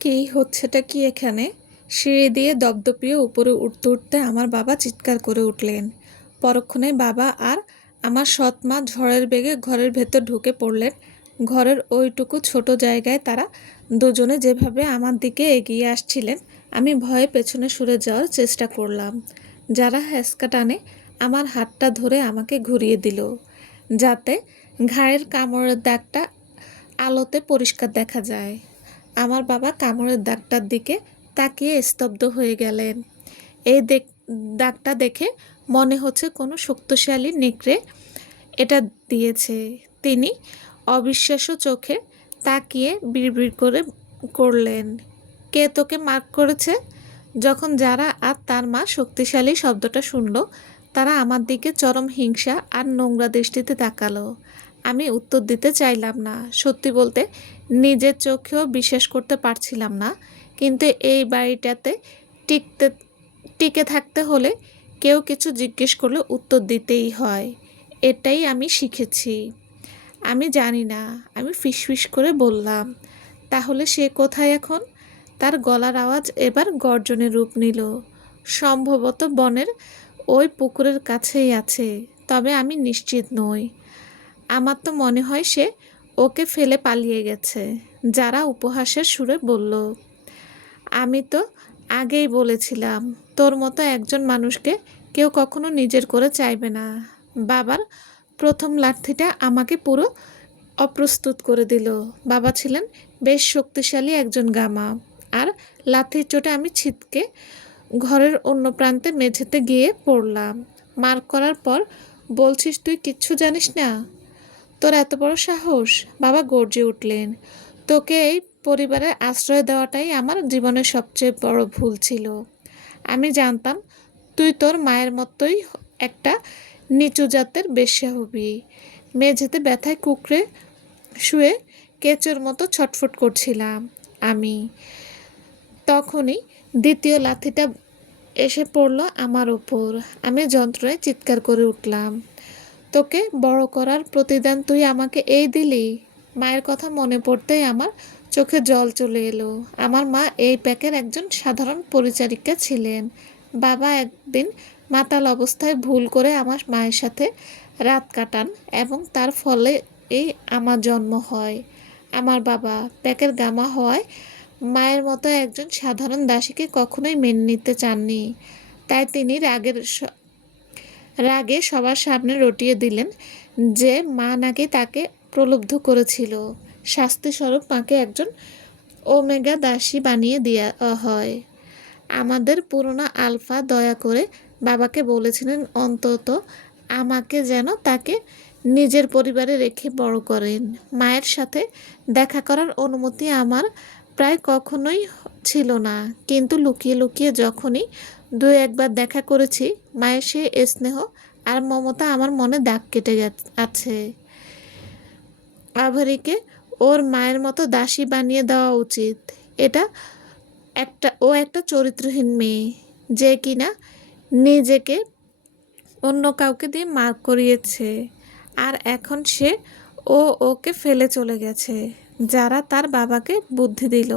কি হচ্ছেটা কি এখানে? সিঁড়ি দিয়ে দপদপিয়ে উপরে উঠতে উঠতে আমার বাবা চিৎকার করে উঠলেন। পরক্ষণে বাবা আর আমার সৎ মা ঝড়ের বেগে ঘরের ভেতর ঢুকে পড়লেন। ঘরের ওইটুকু ছোট জায়গায় তারা দুজনে যেভাবে আমার দিকে এগিয়ে আসছিলেন, আমি ভয়ে পেছনে সরে যাওয়ার চেষ্টা করলাম। যারা হ্যাঁচকা টানে আমার হাতটা ধরে আমাকে ঘুরিয়ে দিল, যাতে ঘাড়ের কামড়ের দাগটা আলোতে পরিষ্কার দেখা যায়। আমার বাবা কামড়ের দাগটার দিকে তাকিয়ে স্তব্ধ হয়ে গেলেন। এই দাগটা দেখে মনে হচ্ছে কোনো শক্তিশালী নেকড়ে এটা দিয়েছে। তিনি অবিশ্বাস্য চোখে তাকিয়ে বিড়বিড় করে করলেন, কে তোকে মার্ক করেছে? যখন যারা আর তার মা শক্তিশালী শব্দটা শুনল, তারা আমার দিকে চরম হিংসা আর নোংরা দৃষ্টিতে তাকালো। আমি উত্তর দিতে চাইলাম না। সত্যি বলতে নিজের চোখেও বিশ্বাস করতে পারছিলাম না। কিন্তু এই বাড়িটাতে টিকতে টিকে থাকতে হলে কেউ কিছু জিজ্ঞেস করলে উত্তর দিতেই হয়। এটাই আমি শিখেছি। আমি জানি না, আমি ফিসফিস করে বললাম। তাহলে সে কোথায় এখন? তার গলার আওয়াজ এবার গর্জনের রূপ নিল। সম্ভবত বনের ওই পুকুরের কাছেই আছে, তবে আমি নিশ্চিত নই। আমার তো মনে হয় সে ওকে ফেলে পালিয়ে গেছে। যারা উপহাসের সুরে বলল, আমি তো আগেই বলেছিলাম তোর মতো একজন মানুষকে কেউ কখনো নিজের করে চাইবে না। বাবার প্রথম লাঠিটা আমাকে পুরো অপ্রস্তুত করে দিল। বাবা ছিলেন বেশ শক্তিশালী একজন গামা, আর লাঠির চোটে আমি ছিটকে ঘরের অন্য প্রান্তে মেঝেতে গিয়ে পড়লাম। মার করার পর বলছিস তুই কিচ্ছু জানিস না? তোর এত বড় সাহস? বাবা গর্জে উঠলেন। তোকে এই পরিবারের আশ্রয় দেওয়াটাই আমার জীবনের সবচেয়ে বড় ভুল ছিল। আমি জানতাম তুই তোর মায়ের মতোই একটা নিচু জাতের বেশ্যা হবি। মেঝেতে ব্যথায় কুঁকড়ে শুয়ে কেঁচোর মতো ছটফট করছিলাম আমি। তখনই দ্বিতীয় লাথিটা এসে পড়ল আমার ওপর। আমি যন্ত্রণায় চিৎকার করে উঠলাম, তোকে বড় করার প্রতিদান তুই আমাকে এই দিলি? মায়ের কথা মনে পড়তেই আমার চোখে জল চলে এলো। আমার মা এই প্যাকের একজন সাধারণ পরিচারিকা ছিলেন। বাবা একদিন মাতাল অবস্থায় ভুল করে আমার মায়ের সাথে রাত কাটান এবং তার ফলে এই আমার জন্ম হয়। আমার বাবা প্যাকের গামা হওয়ায় মায়ের মতো একজন সাধারণ দাসীকে কখনোই মেনে নিতে চাননি। তাই তিনি রাগে সবার সামনে রটিয়ে দিলেন যে মা নাকি তাকে প্রলুব্ধ করেছিল। শাস্তিস্বরূপ মাকে একজন ওমেগা দাসী বানিয়ে দেওয়া হয়। আমাদের পুরনো আলফা দয়া করে বাবাকে বলেছিলেন অন্তত আমাকে যেন তাকে নিজের পরিবারে রেখে বড় করেন। মায়ের সাথে দেখা করার অনুমতি আমার প্রায় কখনোই ছিল না, কিন্তু লুকিয়ে লুকিয়ে যখনই দু একবার দেখা করেছি, মায়ের সে স্নেহ আর মমতা আমার মনে দাগ কেটে আছে। আভারিকে ওর মায়ের মতো দাসী বানিয়ে দেওয়া উচিত। এটা একটা চরিত্রহীন মেয়ে, যে কিনা নিজেকে অন্য কাউকে দিয়ে মার্ক করিয়েছে, আর এখন সে ওকে ফেলে চলে গেছে। যারা তার বাবাকে বুদ্ধি দিল,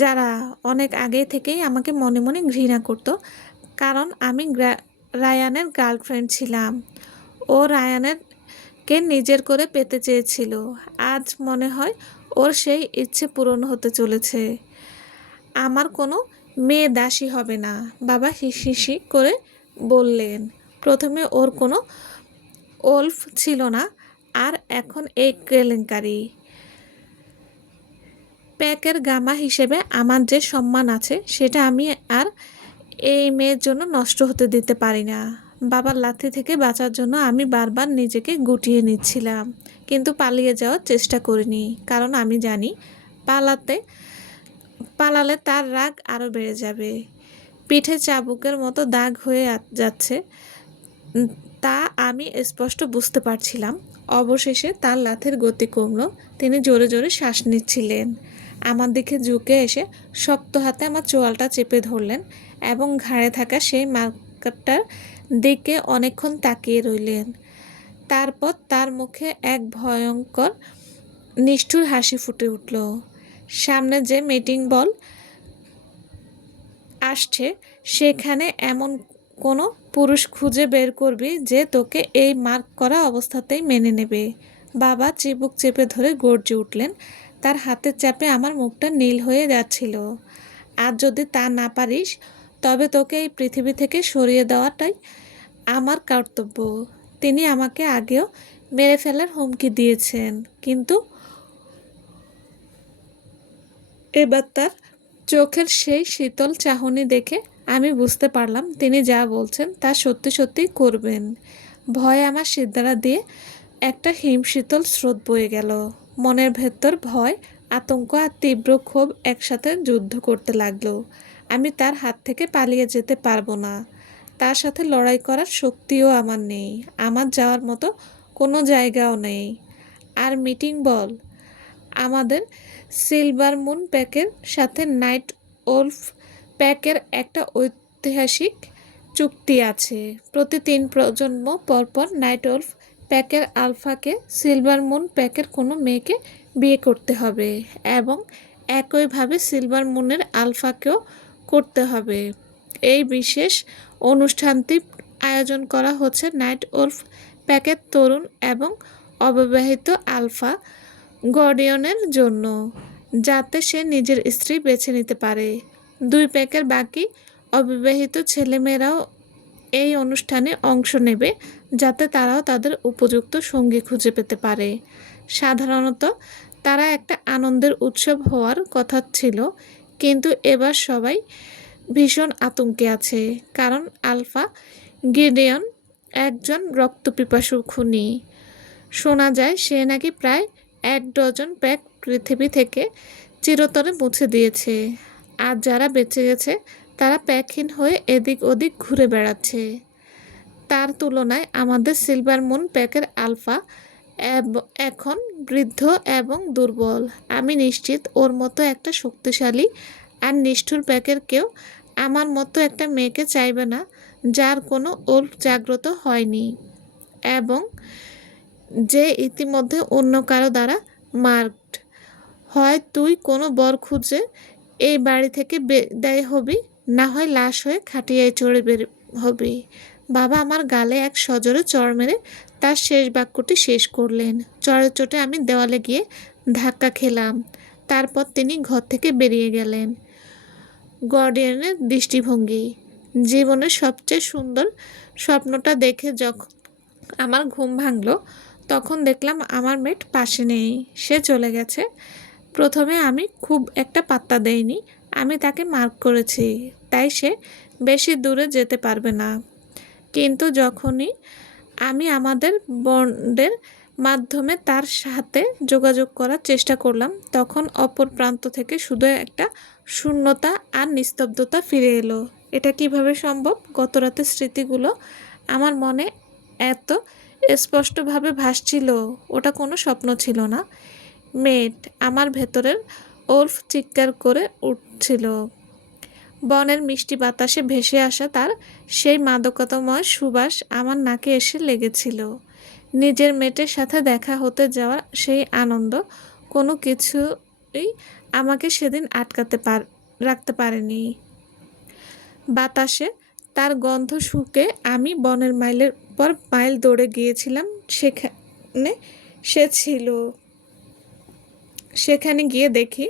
যারা অনেক আগে থেকেই আমাকে মনে মনে ঘৃণা করত, কারণ আমি রায়ানের গার্লফ্রেন্ড ছিলাম। ও রায়ানেরকে নিজের করে পেতে চেয়েছিল। আজ মনে হয় ওর সেই ইচ্ছে পূরণ হতে চলেছে। আমার কোনো মেয়ে দাসী হবে না, বাবা হিসি করে বললেন। প্রথমে ওর কোনো ওল্ফ ছিল না, আর এখন এই কেলেঙ্কারি। প্যাকের গামা হিসেবে আমার যে সম্মান আছে, সেটা আমি আর এই মেয়ের জন্য নষ্ট হতে দিতে পারি না। বাবার লাথি থেকে বাঁচার জন্য আমি বারবার নিজেকে গুটিয়ে নিচ্ছিলাম, কিন্তু পালিয়ে যাওয়ার চেষ্টা করিনি, কারণ আমি জানি পালালে তার রাগ আরও বেড়ে যাবে। পিঠে চাবুকের মতো দাগ হয়ে যাচ্ছে, তা আমি স্পষ্ট বুঝতে পারছিলাম। অবশেষে তার লাথির গতি কমল। তিনি জোরে জোরে শ্বাস নিচ্ছিলেন। আমার দিকে ঝুঁকে এসে শক্ত হাতে আমার চোয়ালটা চেপে ধরলেন এবং ঘাড়ে থাকা সেই মার্কারটার দিকে অনেকক্ষণ তাকিয়ে রইলেন। তারপর তার মুখে এক ভয়ঙ্কর নিষ্ঠুর হাসি ফুটে উঠল। সামনে যে মিটিং বল আসছে সেখানে এমন কোনো পুরুষ খুঁজে বের করবি যে তোকে এই মার্ক করা অবস্থাতেই মেনে নেবে। বাবা চিবুক চেপে ধরে গর্জে উঠলেন। তার হাতের চাপে আমার মুখটা নীল হয়ে যাচ্ছিল। আর যদি তা না পারিস তবে তোকে এই পৃথিবী থেকে সরিয়ে দেওয়াটাই আমার কর্তব্য। তিনি আমাকে আগেও মেরে ফেলার হুমকি দিয়েছেন, কিন্তু এবার তার চোখের সেই শীতল চাহনি দেখে আমি বুঝতে পারলাম তিনি যা বলছেন তা সত্যি সত্যিই করবেন। ভয়ে আমার সিদ্ধারা দিয়ে একটা হিমশীতল স্রোত বয়ে গেল। মনের ভেতর ভয়, আতঙ্ক আর তীব্র ক্ষোভ একসাথে যুদ্ধ করতে লাগলো। আমি তার হাত থেকে পালিয়ে যেতে পারবো না। তার সাথে লড়াই করার শক্তিও আমার নেই। আমার যাওয়ার মতো কোনো জায়গাও নেই। আর মিটিং বল, আমাদের সিলভার মুন প্যাকের সাথে নাইট ওলফ প্যাকের একটা ঐতিহাসিক চুক্তি আছে। প্রতি 3 প্রজন্ম পরপর নাইট ওলফ প্যাকের আলফাকে সিলভার মুন প্যাকের কোনো মেয়েকে বিয়ে করতে হবে এবং একইভাবে সিলভার মুনের আলফাকেও করতে হবে। এই বিশেষ অনুষ্ঠানটি আয়োজন করা হচ্ছে নাইট ওলফ প্যাকের তরুণ এবং অবিবাহিত আলফা গর্ডিয়নের জন্য, যাতে সে নিজের স্ত্রী বেছে নিতে পারে। 2 প্যাকের বাকি অবিবাহিত ছেলেমেয়েরাও এই অনুষ্ঠানে অংশ নেবে, যাতে তারাও তাদের উপযুক্ত সঙ্গী খুঁজে পেতে পারে। সাধারণত তারা একটা আনন্দের উৎসব হওয়ার কথা ছিল, কিন্তু এবার সবাই ভীষণ আতঙ্কে আছে, কারণ আলফা গিডিয়ন একজন রক্তপিপাসু খুনি। শোনা যায় সে নাকি প্রায় 1 ডজন প্যাক পৃথিবী থেকে চিরতরে মুছে দিয়েছে। আর যারা বেঁচে গেছে তারা প্যাকহীন হয়ে এদিক ওদিক ঘুরে বেড়াচ্ছে। তার তুলনায় আমাদের সিলভার মুন প্যাকের আলফা এখন বৃদ্ধ এবং দুর্বল। আমি নিশ্চিত ওর মতো একটা শক্তিশালী আর নিষ্ঠুর প্যাকের কেউ আমার মতো একটা মেয়েকে চাইবে না যার কোনো ওল্ফ জাগ্রত হয়নি এবং যে ইতিমধ্যে অন্য কারো দ্বারা মার্কড। হয় তুই কোনো বর খুঁজে এই বাড়ি থেকে বিদায় হবি, না হয় লাশ হয়ে খাটিয়ায় চড়ে বের হবি। বাবা আমার গালে এক সজোরে চড় মেরে তার শেষ বাক্যটি শেষ করলেন। চড়ে চোটে আমি দেওয়ালে গিয়ে ধাক্কা খেলাম। তারপর তিনি ঘর থেকে বেরিয়ে গেলেন। গর্ডিয়ানের দৃষ্টিভঙ্গি। জীবনের সবচেয়ে সুন্দর স্বপ্নটা দেখে যখন আমার ঘুম ভাঙলো, তখন দেখলাম আমার মেট পাশে নেই, সে চলে গেছে। প্রথমে আমি খুব একটা পাত্তা দেইনি। আমি তাকে মার্ক করেছি, তাই সে বেশি দূরে যেতে পারবে না। কিন্তু যখনই আমি আমাদের বন্ডের মাধ্যমে তার সাথে যোগাযোগ করার চেষ্টা করলাম, তখন অপর প্রান্ত থেকে শুধু একটা শূন্যতা আর নিস্তব্ধতা ফিরে এলো। এটা কিভাবে সম্ভব? গত রাতের স্মৃতিগুলো আমার মনে এত স্পষ্টভাবে ভাসছিল। ওটা কোনো স্বপ্ন ছিল না। মেট, আমার ভেতরের ওল্ফ চিৎকার করে উঠছিল। বনের মিষ্টি বাতাসে ভেসে আসা তার সেই মাদকতাময় সুবাস আমার নাকে এসে লেগেছিল। নিজের মেটের সাথে দেখা হতে যাওয়ার সেই আনন্দ, কোনো কিছুই আমাকে সেদিন রাখতে পারেনি। বাতাসে তার গন্ধ শুঁকে আমি বনের মাইলের পর মাইল দৌড়ে গিয়েছিলাম। সে ছিল। সেখানে গিয়ে দেখি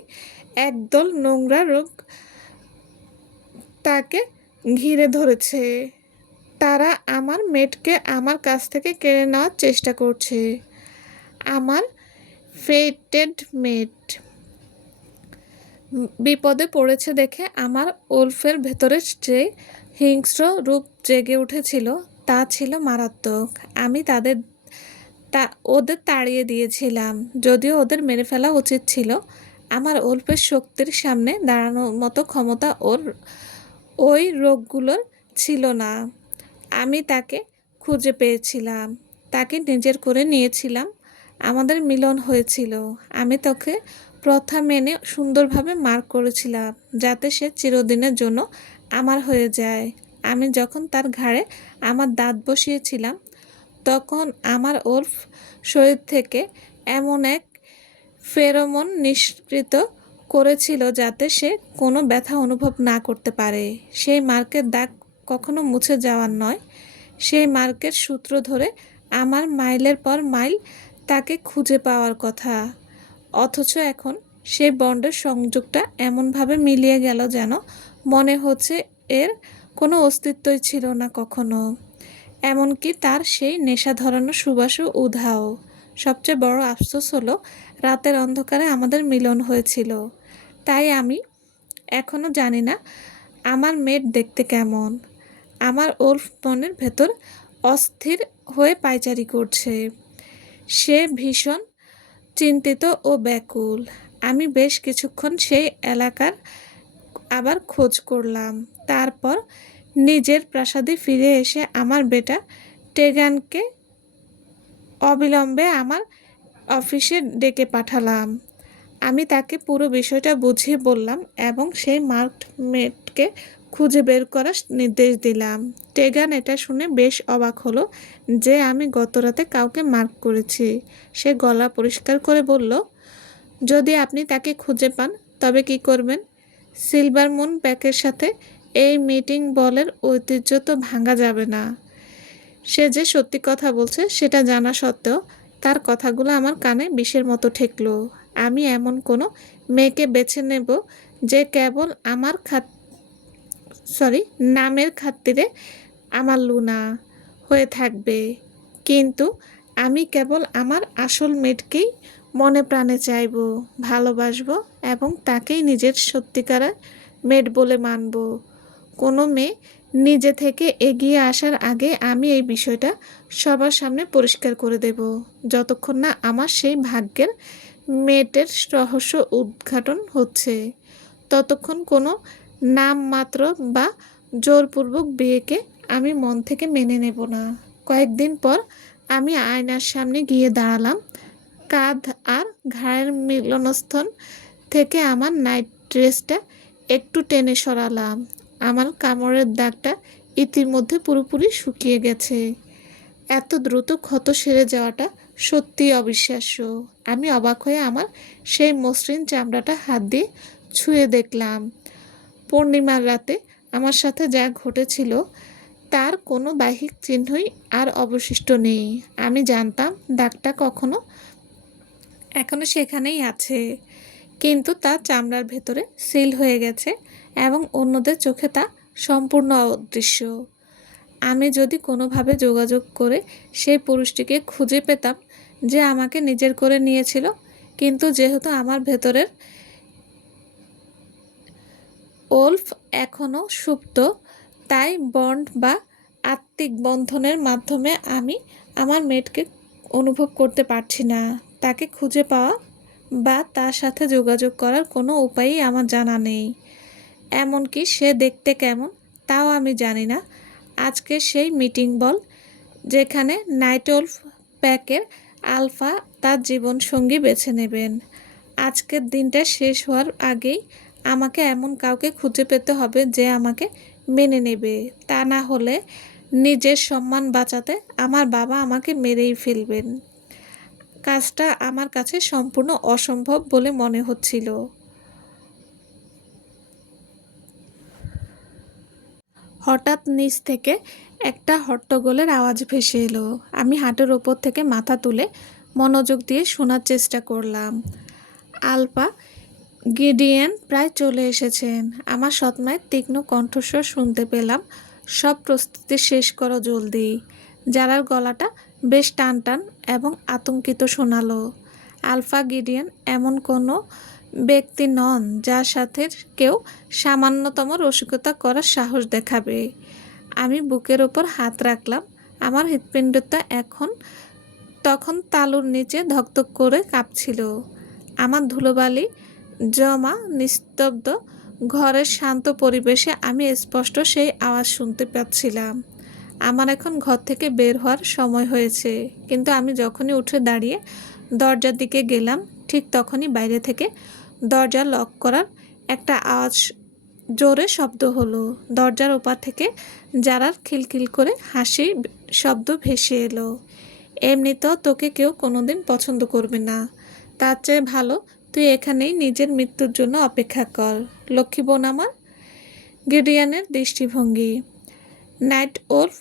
একদল নোংরা রোগ তাকে ঘিরে ধরেছে। তারা আমার মেটকে আমার কাছ থেকে কেড়ে নেওয়ার চেষ্টা করছে। আমার ফেটেড মেট বিপদে পড়েছে দেখে আমার ওল্ফের ভেতরে যে হিংস্র রূপ জেগে উঠেছিল তা ছিল মারাত্মক। আমি ওদের তাড়িয়ে দিয়েছিলাম, যদিও ওদের মেরে ফেলা উচিত ছিল। আমার ওল্ফের শক্তির সামনে দাঁড়ানোর মতো ক্ষমতা ওই রোগগুলোর ছিল না। আমি তাকে খুঁজে পেয়েছিলাম, তাকে নিজের করে নিয়েছিলাম। আমাদের মিলন হয়েছিল। আমি তোকে প্রথা মেনে সুন্দরভাবে মার্ক করেছিলাম, যাতে সে চিরদিনের জন্য আমার হয়ে যায়। আমি যখন তার ঘাড়ে আমার দাঁত বসিয়েছিলাম, তখন আমার ওল্ফ শরীর থেকে এমন এক ফেরোমন নিষ্কৃত করেছিল যাতে সে কোনো ব্যথা অনুভব না করতে পারে। সেই মার্কের দাগ কখনো মুছে যাওয়ার নয়, সেই মার্কের সূত্র ধরে আমার মাইলের পর মাইল তাকে খুঁজে পাওয়ার কথা। অথচ এখন সেই বন্ডের সংযোগটা এমনভাবে মিলিয়ে গেল যেন মনে হচ্ছে এর কোনো অস্তিত্বই ছিল না কখনো। এমনকি তার সেই নেশা ধরানো সুবাসও উধাও। সবচেয়ে বড় আফসোস হলো রাতের অন্ধকারে আমাদের মিলন হয়েছিল। তাই আমি এখনও জানি না আমার মেয়ের দেখতে কেমন। আমার ওলফ মনের ভেতর অস্থির হয়ে পায়চারি করছে। সে ভীষণ চিন্তিত ও ব্যাকুল। আমি বেশ কিছুক্ষণ সেই এলাকার আবার খোঁজ করলাম। তারপর নিজের প্রাসাদে ফিরে এসে আমার বেটা টেগানকে অবিলম্বে আমার অফিসে ডেকে পাঠালাম। আমি তাকে পুরো বিষয়টা বুঝিয়ে বললাম এবং সেই মার্কড মেটকে খুঁজে বের করার নির্দেশ দিলাম। টেগান এটা শুনে বেশ অবাক হলো যে আমি গতরাতে কাউকে মার্ক করেছি। সে গলা পরিষ্কার করে বলল, যদি আপনি তাকে খুঁজে পান তবে কি করবেন? সিলভার মুন প্যাকের সাথে এই মিটিং বলের ঐতিহ্য তো ভাঙা যাবে না। সে যে সত্যি কথা বলছে সেটা জানা সত্ত্বেও তার কথাগুলো আমার কানে বিষের মতো ঠেকল। আমি এমন কোনো মেয়েকে বেছে নেব যে কেবল আমার নামের খাতিরে আমার লুনা হয়ে থাকবে, কিন্তু আমি কেবল আমার আসল মেয়েকেই মনে প্রাণে চাইব, ভালোবাসবো এবং তাকেই নিজের সত্যিকারের মেট বলে মানব। কোনো মেয়ে নিজে থেকে এগিয়ে আসার আগে আমি এই বিষয়টা সবার সামনে পরিষ্কার করে দেব। যতক্ষণ না আমার সেই ভাগ্যের মেয়েটের রহস্য উদ্ঘাটন হচ্ছে, ততক্ষণ কোনো নামমাত্র বা জোরপূর্বক বিয়েকে আমি মন থেকে মেনে নেব না। কয়েকদিন পর আমি আয়নার সামনে গিয়ে দাঁড়ালাম। কাঁধ আর ঘাড়ের মিলনস্থল থেকে আমার নাইট ড্রেসটা একটু টেনে সরালাম। আমার কামড়ের দাগটা ইতিমধ্যে পুরোপুরি শুকিয়ে গেছে। এত দ্রুত ক্ষত সেরে যাওয়াটা সত্যিই অবিশ্বাস্য। আমি অবাক হয়ে আমার সেই মসৃণ চামড়াটা হাত দিয়ে ছুঁয়ে দেখলাম। পূর্ণিমার রাতে আমার সাথে যা ঘটেছিল তার কোনো বাহ্যিক চিহ্নই আর অবশিষ্ট নেই। আমি জানতাম দাগটা এখনো সেখানেই আছে, কিন্তু তা চামড়ার ভেতরে সিল হয়ে গেছে এবং অন্যদের চোখে তা সম্পূর্ণ অদৃশ্য। আমি যদি কোনোভাবে যোগাযোগ করে সেই পুরুষটিকে খুঁজে পেতাম যে আমাকে নিজের করে নিয়েছিল, কিন্তু যেহেতু আমার ভেতরের ওলফ এখনও সুপ্ত, তাই বন্ড বা আত্মিক বন্ধনের মাধ্যমে আমি আমার মেয়েকে অনুভব করতে পারছি না। তাকে খুঁজে পাওয়া বা তার সাথে যোগাযোগ করার কোনো উপায়ই আমার জানা নেই। এমনকি সে দেখতে কেমন তাও আমি জানি না। আজকে সেই মিটিং বল যেখানে নাইট ওলফ প্যাকের আলফা তার জীবনসঙ্গী বেছে নেবেন। আজকের দিনটা শেষ হওয়ার আগেই আমাকে এমন কাউকে খুঁজে পেতে হবে যে আমাকে মেনে নেবে। তা না হলে নিজের সম্মান বাঁচাতে আমার বাবা আমাকে মেরেই ফেলবেন। কাজটা আমার কাছে সম্পূর্ণ অসম্ভব বলে মনে হচ্ছিল। হঠাৎ নিচ থেকে একটা হট্টগোলের আওয়াজ ভেসে এলো। আমি হাঁটুর ওপর থেকে মাথা তুলে মনোযোগ দিয়ে শোনার চেষ্টা করলাম। আলফা গিডিয়ান প্রায় চলে এসেছেন। আমার সৎমায়ের তীক্ষ্ণ কণ্ঠস্বর শুনতে পেলাম, সব প্রস্তুতি শেষ করো জলদি। যারার গলাটা বেশ টান টান এবং আতঙ্কিত শোনালো। আলফা গিডিয়ান এমন কোনো ব্যক্তি নন যার সাথে কেউ সামান্যতম রসিকতা করার সাহস দেখাবে। আমি বুকের ওপর হাত রাখলাম। আমার হৃৎপিণ্ডটা তখন তালুর নিচে ধকধক করে কাঁপছিল। আমার ধুলোবালি জমা নিস্তব্ধ ঘরের শান্ত পরিবেশে আমি স্পষ্ট সেই আওয়াজ শুনতে পাচ্ছিলাম। আমার এখন ঘর থেকে বের হওয়ার সময় হয়েছে, কিন্তু আমি যখনই উঠে দাঁড়িয়ে দরজার দিকে গেলাম, ঠিক তখনই বাইরে থেকে দরজা লক করার একটা আওয়াজ জোরে শব্দ হলো। দরজার ওপার থেকে যারার খিলখিল করে হাসি শব্দ ভেসে এলো। এমনিতেও তোকে কেউ কোনোদিন পছন্দ করবে না, তার চেয়ে ভালো তুই এখানেই নিজের মৃত্যুর জন্য অপেক্ষা কর, লক্ষ্মী বোন আমার। গিডিয়ানের দৃষ্টিভঙ্গি। নাইট ওলফ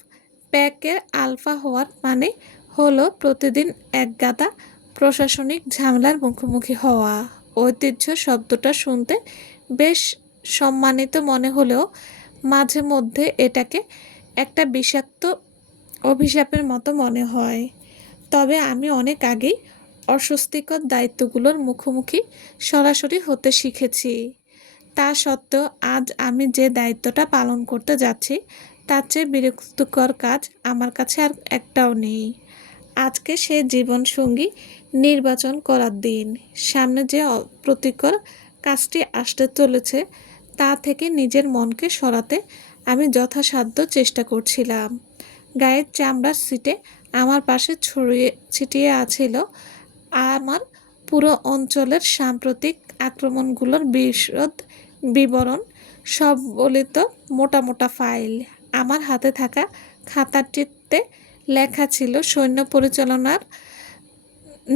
প্যাকের আলফা হওয়ার মানে হলো প্রতিদিন একগাদা প্রশাসনিক ঝামেলার মুখোমুখি হওয়া। ঐতিহ্য শব্দটা শুনতে বেশ সম্মানিত মনে হলেও মাঝে মধ্যে এটাকে একটা বিষাক্ত অভিশাপের মতো মনে হয়। তবে আমি অনেক আগেই অস্বস্তিকর দায়িত্বগুলোর মুখোমুখি সরাসরি হতে শিখেছি। তা সত্ত্বেও আজ আমি যে দায়িত্বটা পালন করতে যাচ্ছি তার চেয়ে বিরক্তিকর কাজ আমার কাছে আর একটাও নেই। আজকে সে জীবনসঙ্গী নির্বাচন করার দিন। সামনে যে অপ্রীতিকর কাজটি আসতে চলেছে তা থেকে নিজের মনকে সরাতে আমি যথাসাধ্য চেষ্টা করছিলাম। গায়ের চামড়ার সিটে আমার পাশে ছড়িয়ে ছিটিয়ে আছিল আমার পুরো অঞ্চলের সাম্প্রতিক আক্রমণগুলোর বিশদ বিবরণ সম্বলিত মোটা মোটা ফাইল। আমার হাতে থাকা খাতাটিতে লেখা ছিল সৈন্য পরিচালনার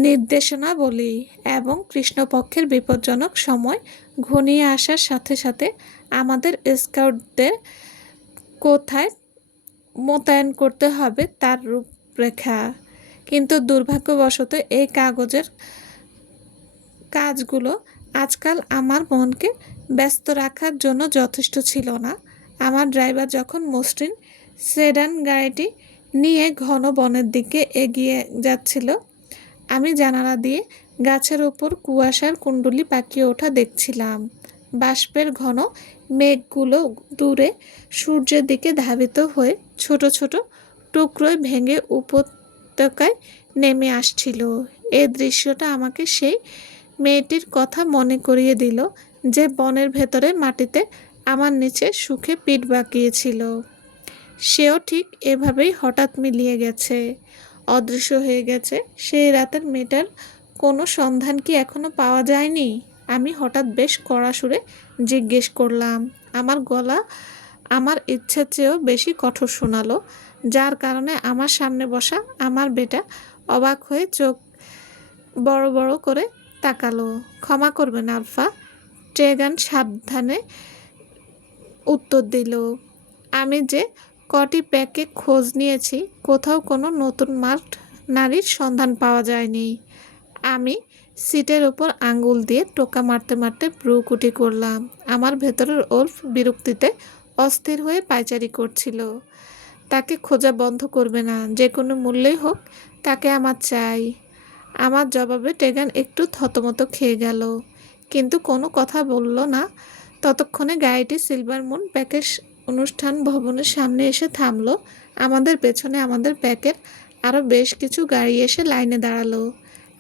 নির্দেশনাবলী এবং কৃষ্ণপক্ষের বিপজ্জনক সময় ঘনিয়ে আসার সাথে সাথে আমাদের স্কাউটদের কোথায় মোতায়েন করতে হবে তার রূপরেখা। কিন্তু দুর্ভাগ্যবশত এই কাগজের কাজগুলো আজকাল আমার মনকে ব্যস্ত রাখার জন্য যথেষ্ট ছিল না। আমার ড্রাইভার যখন মসৃণ সেডান গাড়িটি নিয়ে ঘন বনের দিকে এগিয়ে যাচ্ছিল, আমি জানালা দিয়ে গাছের ওপর কুয়াশার কুণ্ডলী পাকিয়ে ওঠা দেখছিলাম। বাষ্পের ঘন মেঘগুলো দূরে সূর্যের দিকে ধাবিত হয়ে ছোট ছোট টুকরোয় ভেঙে উপত্যকায় নেমে আসছিল। এই দৃশ্যটা আমাকে সেই মেয়েটির কথা মনে করিয়ে দিল যে বনের ভেতরে মাটিতে আমার নিচে সুখে পিঠ বাঁকিয়েছিল। সেও ঠিক এভাবেই হঠাৎ মিলিয়ে গেছে, অদৃশ্য হয়ে গেছে। সেই রাতের মেয়েটার কোনো সন্ধান কি এখনো পাওয়া যায়নি? আমি হঠাৎ বেশ কড়া সুরে জিজ্ঞেস করলাম। আমার গলা আমার ইচ্ছার চেয়েও বেশি কঠোর শোনালো, যার কারণে আমার সামনে বসা আমার বেটা অবাক হয়ে চোখ বড় বড় করে তাকালো। ক্ষমা করবেন আলফা, ট্রেগান সাবধানে উত্তর দিল। আমি যে কটি প্যাকে খোঁজ নিয়েছি কোথাও কোনো নতুন মার্কড নারীর সন্ধান পাওয়া যায়নি। আমি সিটের ওপর আঙ্গুল দিয়ে টোকা মারতে মারতে ভ্রুকুটি করলাম। আমার ভেতরের ওলফ বিরক্তিতে অস্থির হয়ে পায়চারি করছিল। তাকে খোঁজা বন্ধ করবে না, যে কোনো মূল্যেই হোক তাকে আমার চাই। আমার জবাবে টেগান একটু থতমত খেয়ে গেল, কিন্তু কোনো কথা বলল না। ততক্ষণে গাড়িটি সিলভার মুন প্যাকের অনুষ্ঠান ভবনের সামনে এসে থামলো। আমাদের পেছনে আমাদের প্যাকের আরও বেশ কিছু গাড়ি এসে লাইনে দাঁড়ালো।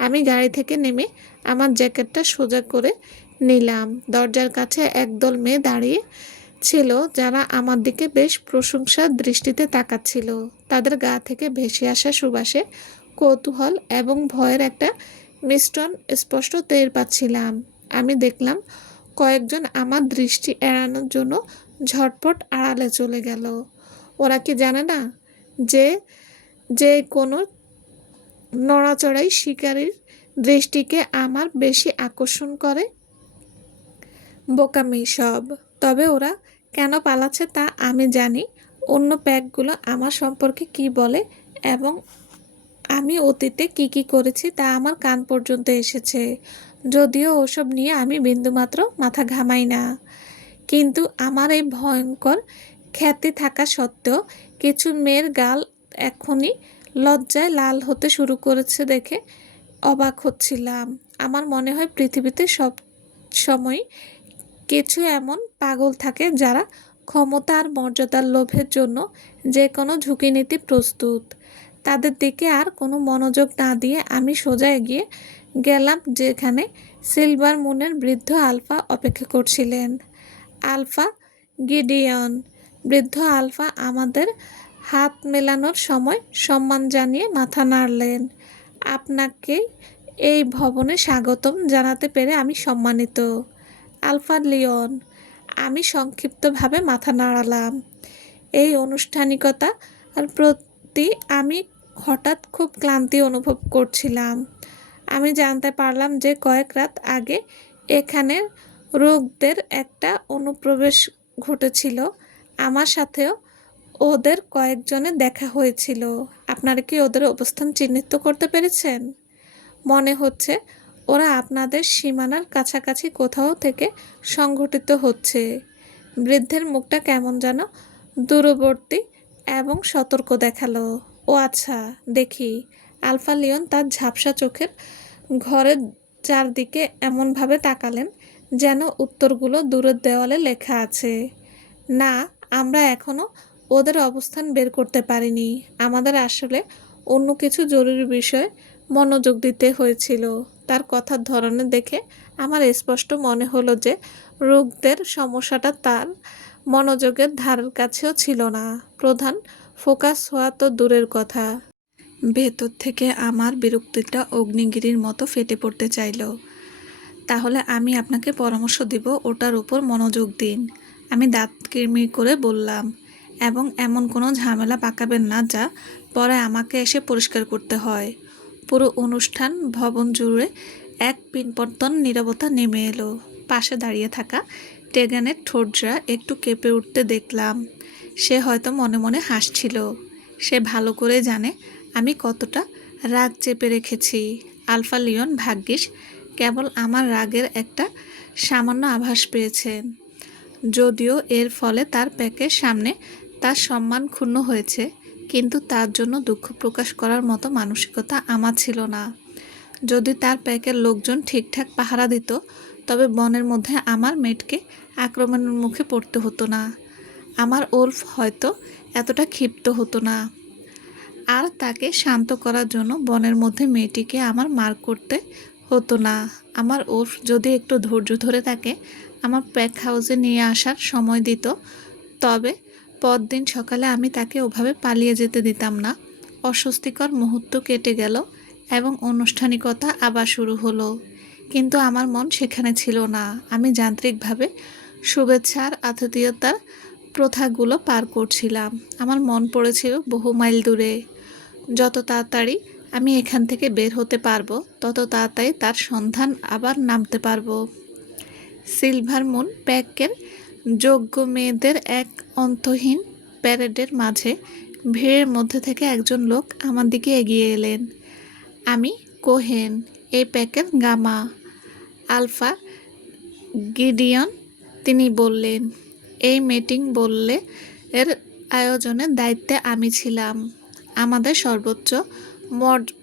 আমি গাড়ি থেকে নেমে আমার জ্যাকেটটা সোজা করে নিলাম। দরজার কাছে একদল মেয়ে দাঁড়িয়ে ছিল যারা আমার দিকে বেশ প্রশংসার দৃষ্টিতে তাকাচ্ছিল। তাদের গা থেকে ভেসে আসা সুবাসে কৌতূহল এবং ভয়ের একটা মিশ্রণ স্পষ্ট টের পাচ্ছিলাম। আমি দেখলাম কয়েকজন আমার দৃষ্টি এড়ানোর জন্য ঝটপট আড়ালে চলে গেল। ওরা কি জানে না যে যে কোনো নড়াচড়াই শিকারীর দৃষ্টিকে আমার বেশি আকর্ষণ করে? বোকামি সব। তবে ওরা কেন পালাচ্ছে তা আমি জানি। অন্য প্যাকগুলো আমার সম্পর্কে কি বলে এবং আমি অতীতে কি কি করেছি তা আমার কান পর্যন্ত এসেছে। যদিও ওসব নিয়ে আমি বিন্দুমাত্র মাথা ঘামাই না, কিন্তু আমার এই ভয়ঙ্কর খ্যাতি থাকা সত্ত্বেও কিছু মেয়ের গাল এখনই লজ্জায় লাল হতে শুরু করেছে দেখে অবাক হচ্ছিলাম। আমার মনে হয় পৃথিবীতে সব সময় কিছু এমন পাগল থাকে যারা ক্ষমতা আর মর্যাদার লোভের জন্য যে কোনো ঝুঁকি নিতে প্রস্তুত। তাদের দিকে আর কোনো মনোযোগ না দিয়ে আমি সোজা এগিয়ে গেলাম যেখানে সিলভার মুনের বৃদ্ধ আলফা অপেক্ষা করছিলেন। Alpha Gideon. বৃদ্ধ আলফা আমাদের হাত মেলানোর সময় সম্মান জানিয়ে মাথা নাড়লেন। আপনাকে এই ভবনে স্বাগতম জানাতে পেরে আমি সম্মানিত, আলফা লিওন। আমি সংক্ষিপ্তভাবে মাথা নাড়ালাম। এই আনুষ্ঠানিকতার প্রতি আমি হঠাৎ খুব ক্লান্তি অনুভব করছিলাম। আমি জানতে পারলাম যে কয়েক রাত আগে এখানে রোগদের একটা অনুপ্রবেশ ঘটেছিল। আমার সাথেও ওদের কয়েকজনের দেখা হয়েছিল। আপনারা কি ওদের অবস্থান চিহ্নিত করতে পেরেছেন? মনে হচ্ছে ওরা আপনাদের সীমানার কাছাকাছি কোথাও থেকে সংঘটিত হচ্ছে। বৃদ্ধের মুখটা কেমন যেন দূরবর্তী এবং সতর্ক দেখালো। ও আচ্ছা, দেখি। আলফা লিওন তার ঝাপসা চোখের ঘরের চারদিকে এমনভাবে তাকালেন যেন উত্তরগুলো দূরের দেওয়ালে লেখা আছে। না, আমরা এখনো ওদের অবস্থান বের করতে পারিনি। আমাদের আসলে অন্য কিছু জরুরি বিষয়ে মনোযোগ দিতে হয়েছিল। তার কথার ধরনে দেখে আমার স্পষ্ট মনে হলো যে রোগদের সমস্যাটা তার মনোযোগের ধারের কাছেও ছিল না। প্রধান ফোকাস হওয়া তো দূরের কথা, ভেতর থেকে আমার বিরক্তিটা অগ্নিগিরির মতো ফেটে পড়তে চাইল। তাহলে আমি আপনাকে পরামর্শ দিব ওটার উপর মনোযোগ দিন, আমি দাঁত কিরমির করে বললাম। এবং এমন কোনো ঝামেলা পাকাবেন না যা পরে আমাকে এসে পরিষ্কার করতে হয়। পুরো অনুষ্ঠান ভবন জুড়ে এক পিনপতন নীরবতা নেমে এলো। পাশে দাঁড়িয়ে থাকা টেগানের ঠোঁটজোড়া একটু কেঁপে উঠতে দেখলাম। সে হয়তো মনে মনে হাসছিল। সে ভালো করে জানে আমি কতটা রাগ চেপে রেখেছি। আলফা লিওন ভাগ্যিস কেবল আমার রাগের একটা সামান্য আভাস পেয়েছেন। যদিও এর ফলে তার প্যাকের সামনে তার সম্মান ক্ষুণ্ণ হয়েছে, কিন্তু তার জন্য দুঃখ প্রকাশ করার মতো মানসিকতা আমার ছিল না। যদি তার প্যাকের লোকজন ঠিকঠাক পাহারা দিত, তবে বনের মধ্যে আমার মেয়েটকে আক্রমণের মুখে পড়তে হতো না। আমার ওলফ হয়তো এতটা ক্ষিপ্ত হতো না। আর তাকে শান্ত করার জন্য বনের মধ্যে মেয়েটিকে আমার মার করতে হতো না। আমার ওলফ যদি একটু ধৈর্য ধরে তাকে আমার প্যাক হাউসে নিয়ে আসার সময় দিত, তবে পরদিন সকালে আমি তাকে ওভাবে পালিয়ে যেতে দিতাম না। অস্বস্তিকর মুহূর্ত কেটে গেল এবং আনুষ্ঠানিকতা আবার শুরু হলো। কিন্তু আমার মন সেখানে ছিল না। আমি যান্ত্রিকভাবে শুভেচ্ছার আতিথেয়তার প্রথাগুলো পার করছিলাম। আমার মন পড়েছিল বহু মাইল দূরে। যত তাড়াতাড়ি আমি এখান থেকে বের হতে পারবো, তত তাড়াতাড়ি তার সন্ধান আবার নামতে পারবো। সিলভার মুন প্যাকের যোগ্য মেয়েদের এক অন্তহীন প্যারেডের মাঝে ভিড়ের মধ্যে থেকে একজন লোক আমার দিকে এগিয়ে এলেন। আমি কোহেন, এই প্যাকের গামা। আলফা গিডিয়ন, তিনি বললেন। এই মিটিং বললে এর আয়োজনের দায়িত্বে আমি ছিলাম। আমাদের সর্বোচ্চ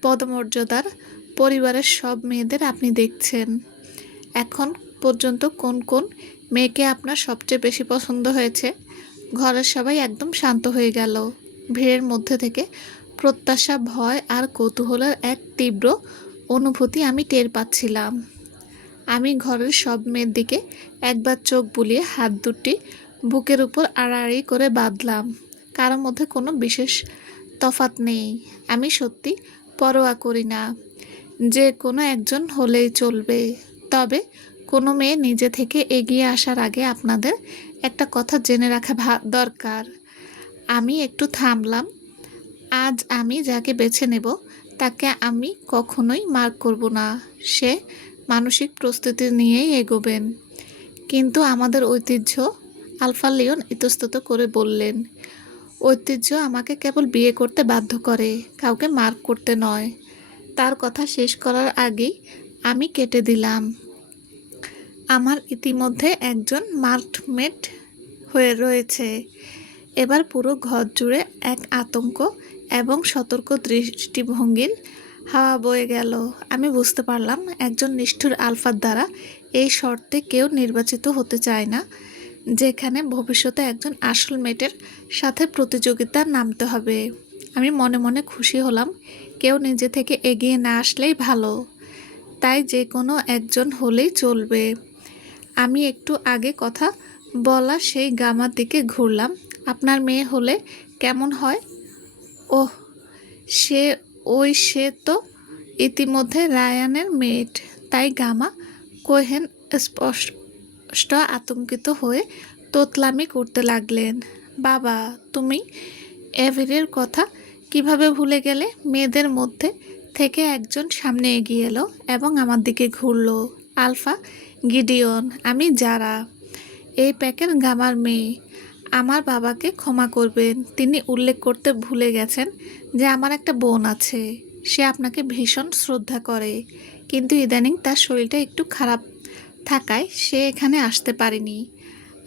পদমর্যাদার পরিবারের সব মেয়েদের আপনি দেখছেন। এখন পর্যন্ত কোন কোন মেয়েকে আপনার সবচেয়ে বেশি পছন্দ হয়েছে? ঘরের সবাই একদম শান্ত হয়ে গেল। ভিড়ের মধ্যে থেকে প্রত্যাশা, ভয় আর কৌতূহলের এক তীব্র অনুভূতি আমি টের পাচ্ছিলাম। আমি ঘরের সব মেয়ের দিকে একবার চোখ বুলিয়ে হাত দুটি বুকের উপর আড়াআড়ি করে বাঁধলাম। কারোর মধ্যে কোনো বিশেষ তফাৎ নেই। আমি সত্যি পরোয়া করি না। যে কোনো একজন হলেই চলবে। তবে কোনো মেয়ে নিজে থেকে এগিয়ে আসার আগে আপনাদের একটা কথা জেনে রাখা দরকার। আমি একটু থামলাম। আজ আমি যাকে বেছে নেব তাকে আমি কখনোই মার্ক করব না। সে মানসিক প্রস্তুতি নিয়েই এগোবেন। কিন্তু আমাদের ঐতিহ্য, আলফা লিওন ইতস্তত করে বললেন, ঐতিহ্য আমাকে কেবল বিয়ে করতে বাধ্য করে, কাউকে মার্ক করতে নয়। তার কথা শেষ করার আগেই আমি কেটে দিলাম। আমার ইতিমধ্যে একজন মার্কমেট হয়ে রয়েছে। এবার পুরো ঘর জুড়ে এক আতঙ্ক এবং সতর্ক দৃষ্টিভঙ্গির হাওয়া বয়ে গেল। আমি বুঝতে পারলাম একজন নিষ্ঠুর আলফার দ্বারা এই শর্তে কেউ নির্বাচিত হতে চায় না, যেখানে ভবিষ্যতে একজন আসল মেটের সাথে প্রতিযোগিতায় নামতে হবে। আমি মনে মনে খুশি হলাম কেউ নিজে থেকে এগিয়ে না আসলেই ভালো। তাই যে কোনো একজন হলেই চলবে। আমি একটু আগে কথা বলা সেই গামার দিকে ঘুরলাম। আপনার মেয়ে হলে কেমন হয়? ওহ, সে তো ইতিমধ্যে রায়ানের মেট। তাই গামা কোহেন স্পষ্ট আতঙ্কিত হয়ে তোতলামি করতে লাগলেন। বাবা, তুমি এভিরের কথা কিভাবে ভুলে গেলে? মেয়েদের মধ্যে থেকে একজন সামনে এগিয়ে এলো এবং আমার দিকে ঘুরলো। আলফা, গিডিয়ন, আমি যারা, এই প্যাকের গামার মেয়ে। আমার বাবাকে ক্ষমা করবেন, তিনি উল্লেখ করতে ভুলে গেছেন যে আমার একটা বোন আছে। সে আপনাকে ভীষণ শ্রদ্ধা করে, কিন্তু ইদানিং তার শরীরটা একটু খারাপ থাকায় সে এখানে আসতে পারেনি।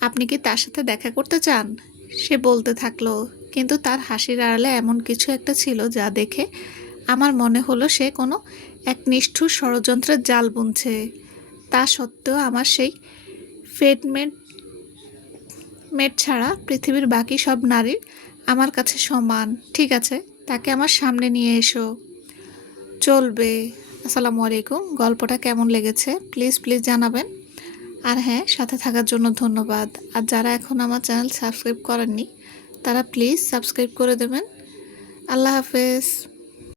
আপনি কি তার সাথে দেখা করতে চান? সে বলতে থাকলো, কিন্তু তার হাসির আড়ালে এমন কিছু একটা ছিল যা দেখে আমার মনে হলো সে কোনো এক নিষ্ঠুর ষড়যন্ত্রের জাল বুনছে। তা সত্ত্বেও আমার সেই ফেটমেট মেট ছাড়া পৃথিবীর বাকি সব নারী আমার কাছে সমান। ঠিক আছে, তাকে আমার সামনে নিয়ে এসো। চলবে। আসসালামু আলাইকুম। গল্পটা কেমন লেগেছে প্লিজ প্লিজ জানাবেন। আর হ্যাঁ, সাথে থাকার জন্য ধন্যবাদ। আর যারা এখন আমার চ্যানেল সাবস্ক্রাইব করেননি তারা প্লিজ সাবস্ক্রাইব করে দেবেন। আল্লাহ হাফেজ।